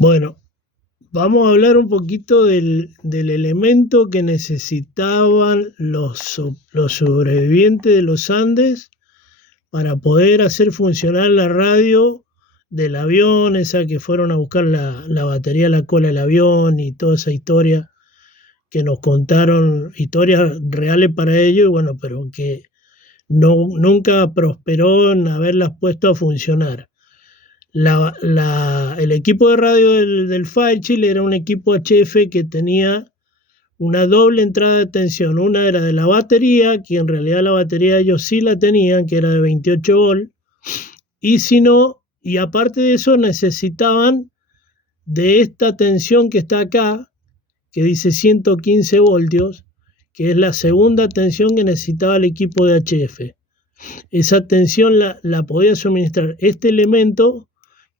Bueno, vamos a hablar un poquito del elemento que necesitaban los sobrevivientes de los Andes para poder hacer funcionar la radio del avión, esa que fueron a buscar la batería a la cola del avión y toda esa historia que nos contaron, historias reales para ellos, y bueno, pero que nunca prosperó en haberlas puesto a funcionar. El equipo de radio del Fairchild era un equipo HF que tenía una doble entrada de tensión. Una era de la batería, que en realidad la batería ellos sí la tenían, que era de 28 volt, y si no, y aparte de eso necesitaban de esta tensión que está acá, que dice 115 voltios, que es la segunda tensión que necesitaba el equipo de HF. Esa tensión la podía suministrar este elemento,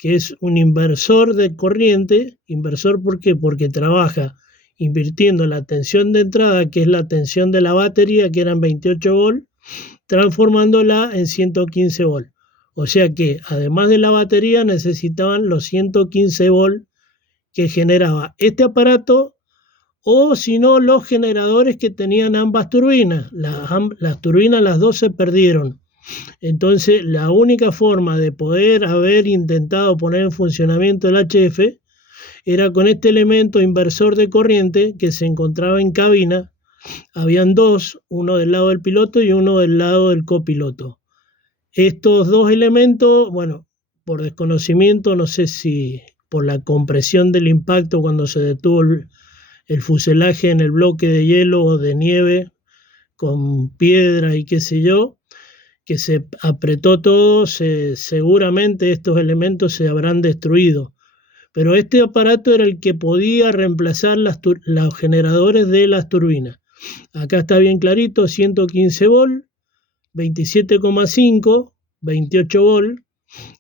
que es un inversor de corriente. ¿Inversor por qué? Porque trabaja invirtiendo la tensión de entrada, que es la tensión de la batería, que eran 28 volt, transformándola en 115 volt. O sea que además de la batería necesitaban los 115 volt que generaba este aparato, o si no los generadores que tenían ambas turbinas. Las turbinas, las dos se perdieron. Entonces, la única forma de poder haber intentado poner en funcionamiento el HF era con este elemento inversor de corriente que se encontraba en cabina. Habían dos, uno del lado del piloto y uno del lado del copiloto. Estos dos elementos, bueno, por desconocimiento, no sé si por la compresión del impacto cuando se detuvo el fuselaje en el bloque de hielo o de nieve con piedra y qué sé yo, que se apretó todo, seguramente estos elementos se habrán destruido. Pero este aparato era el que podía reemplazar los generadores de las turbinas. Acá está bien clarito, 115 volt, 27,5, 28 volt,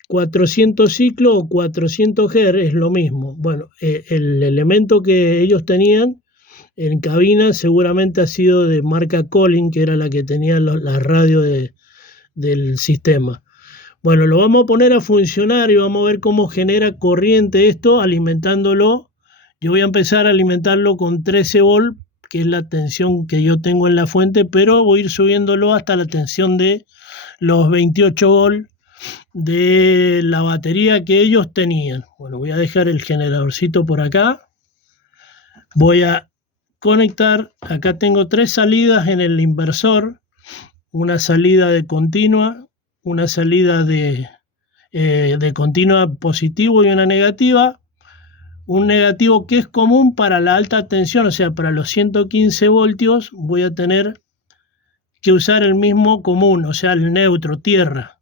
400 ciclos o 400 Hz es lo mismo. Bueno, el elemento que ellos tenían en cabina seguramente ha sido de marca Collins, que era la que tenía la radio del sistema. Bueno, lo vamos a poner a funcionar y vamos a ver cómo genera corriente esto alimentándolo. Yo voy a empezar a alimentarlo con 13 volt, que es la tensión que yo tengo en la fuente, pero voy a ir subiéndolo hasta la tensión de los 28 volt de la batería que ellos tenían. Bueno, voy a dejar el generadorcito por acá. Voy a conectar, acá tengo tres salidas en el inversor, una salida de continua, una salida de continua positivo y una negativa. Un negativo que es común para la alta tensión, o sea, para los 115 voltios voy a tener que usar el mismo común, o sea, el neutro, tierra.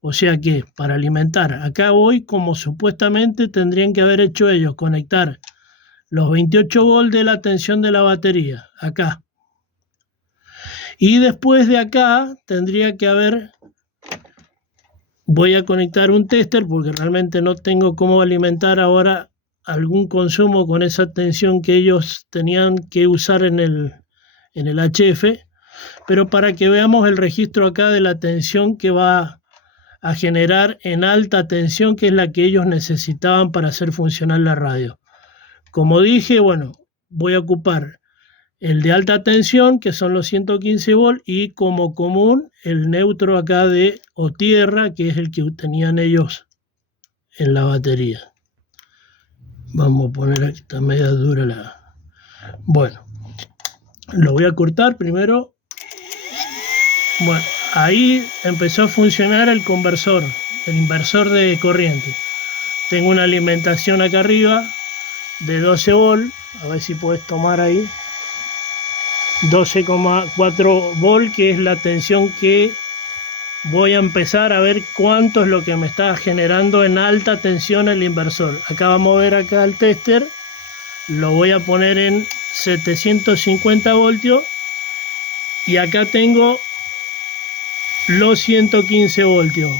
O sea que para alimentar, acá voy como supuestamente tendrían que haber hecho ellos, conectar los 28 volts de la tensión de la batería, acá. Y después de acá tendría que haber, voy a conectar un tester porque realmente no tengo cómo alimentar ahora algún consumo con esa tensión que ellos tenían que usar en el HF, pero para que veamos el registro acá de la tensión que va a generar en alta tensión, que es la que ellos necesitaban para hacer funcionar la radio. Como dije, bueno, voy a ocupar el de alta tensión, que son los 115 volt, y como común el neutro acá de o tierra, que es el que tenían ellos en la batería. Vamos a poner aquí, está media dura la... Bueno, lo voy a cortar primero. Bueno, ahí empezó a funcionar el conversor, el inversor de corriente. Tengo una alimentación acá arriba de 12 volt, a ver si puedes tomar ahí. 12,4 volt, que es la tensión que voy a empezar a ver cuánto es lo que me está generando en alta tensión el inversor. Acá vamos a ver acá el tester, lo voy a poner en 750 voltios y acá tengo los 115 voltios.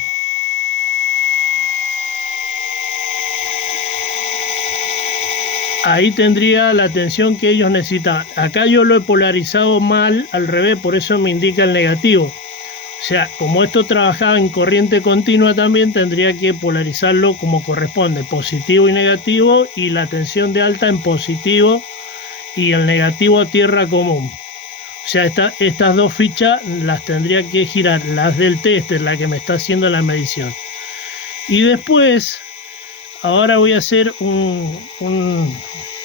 Ahí tendría la tensión que ellos necesitan. Acá yo lo he polarizado mal, al revés, por eso me indica el negativo. O O sea, como esto trabajaba en corriente continua también, tendría que polarizarlo como corresponde, positivo y negativo, y la tensión de alta en positivo y el negativo a tierra común. O sea, estas dos fichas las tendría que girar, las del tester, la que me está haciendo la medición. Y después, ahora voy a hacer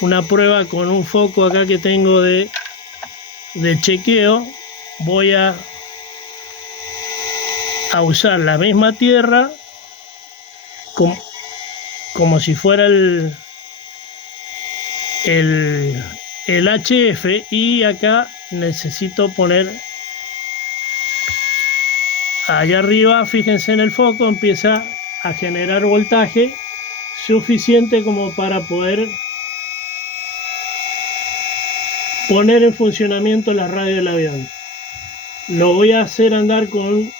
una prueba con un foco acá que tengo de chequeo. Voy a usar la misma tierra como si fuera el HF, y acá necesito poner allá arriba, fíjense en el foco, empieza a generar voltaje suficiente como para poder poner en funcionamiento la radio del avión. Lo voy a hacer andar con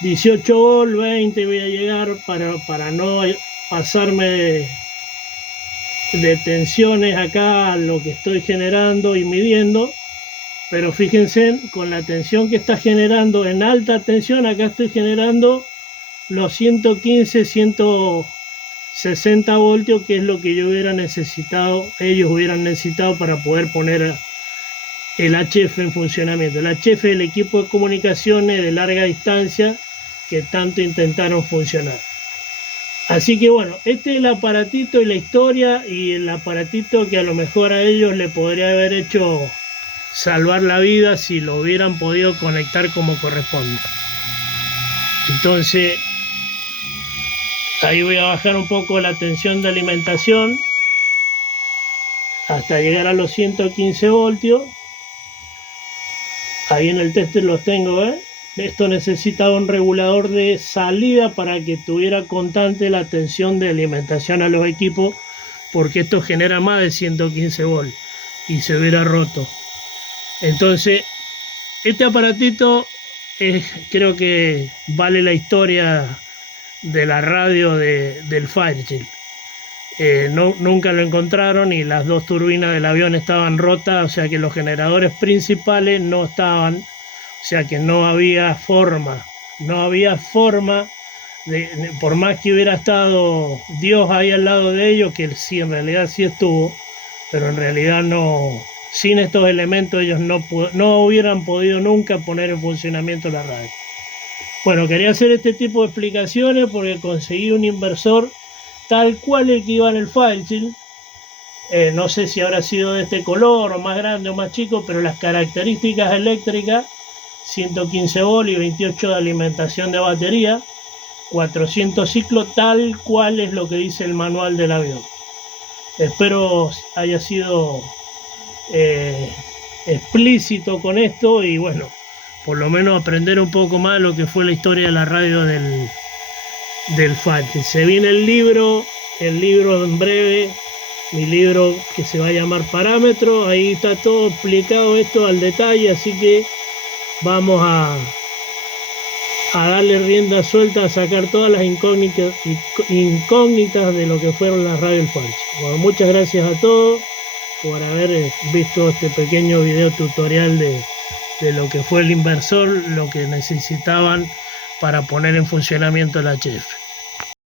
18 volt, 20 voy a llegar para no pasarme de tensiones acá, lo que estoy generando y midiendo. Pero fíjense, con la tensión que está generando en alta tensión, acá estoy generando los 115, 160 voltios, que es lo que yo hubiera necesitado, ellos hubieran necesitado para poder poner el HF en funcionamiento. El HF es el equipo de comunicaciones de larga distancia que tanto intentaron funcionar. Así que bueno, este es el aparatito y la historia, y el aparatito que a lo mejor a ellos le podría haber hecho salvar la vida si lo hubieran podido conectar como corresponde. Entonces ahí voy a bajar un poco la tensión de alimentación hasta llegar a los 115 voltios. Ahí en el tester los tengo, ¿eh? Esto necesitaba un regulador de salida para que tuviera constante la tensión de alimentación a los equipos, porque esto genera más de 115 volts y se hubiera roto. Entonces este aparatito creo que vale la historia de la radio del Fairchild. Nunca lo encontraron, y las dos turbinas del avión estaban rotas, o sea que los generadores principales no estaban, o sea que no había forma por más que hubiera estado Dios ahí al lado de ellos, que sí, en realidad sí estuvo, pero en realidad no, sin estos elementos ellos no hubieran podido nunca poner en funcionamiento la radio. Bueno, quería hacer este tipo de explicaciones porque conseguí un inversor tal cual el que iba en el Fairchild. No sé si habrá sido de este color o más grande o más chico, pero las características eléctricas: 115 volt y 28 de alimentación de batería, 400 ciclos, tal cual es lo que dice el manual del avión. Espero haya sido explícito con esto, y bueno, por lo menos aprender un poco más lo que fue la historia de la radio del Fairchild. Se viene el libro en breve, mi libro que se va a llamar Parámetros. Ahí está todo explicado esto al detalle, así que vamos a darle rienda suelta, a sacar todas las incógnitas de lo que fueron las radios del Fairchild. Bueno, muchas gracias a todos por haber visto este pequeño video tutorial de lo que fue el inversor, lo que necesitaban para poner en funcionamiento el HF.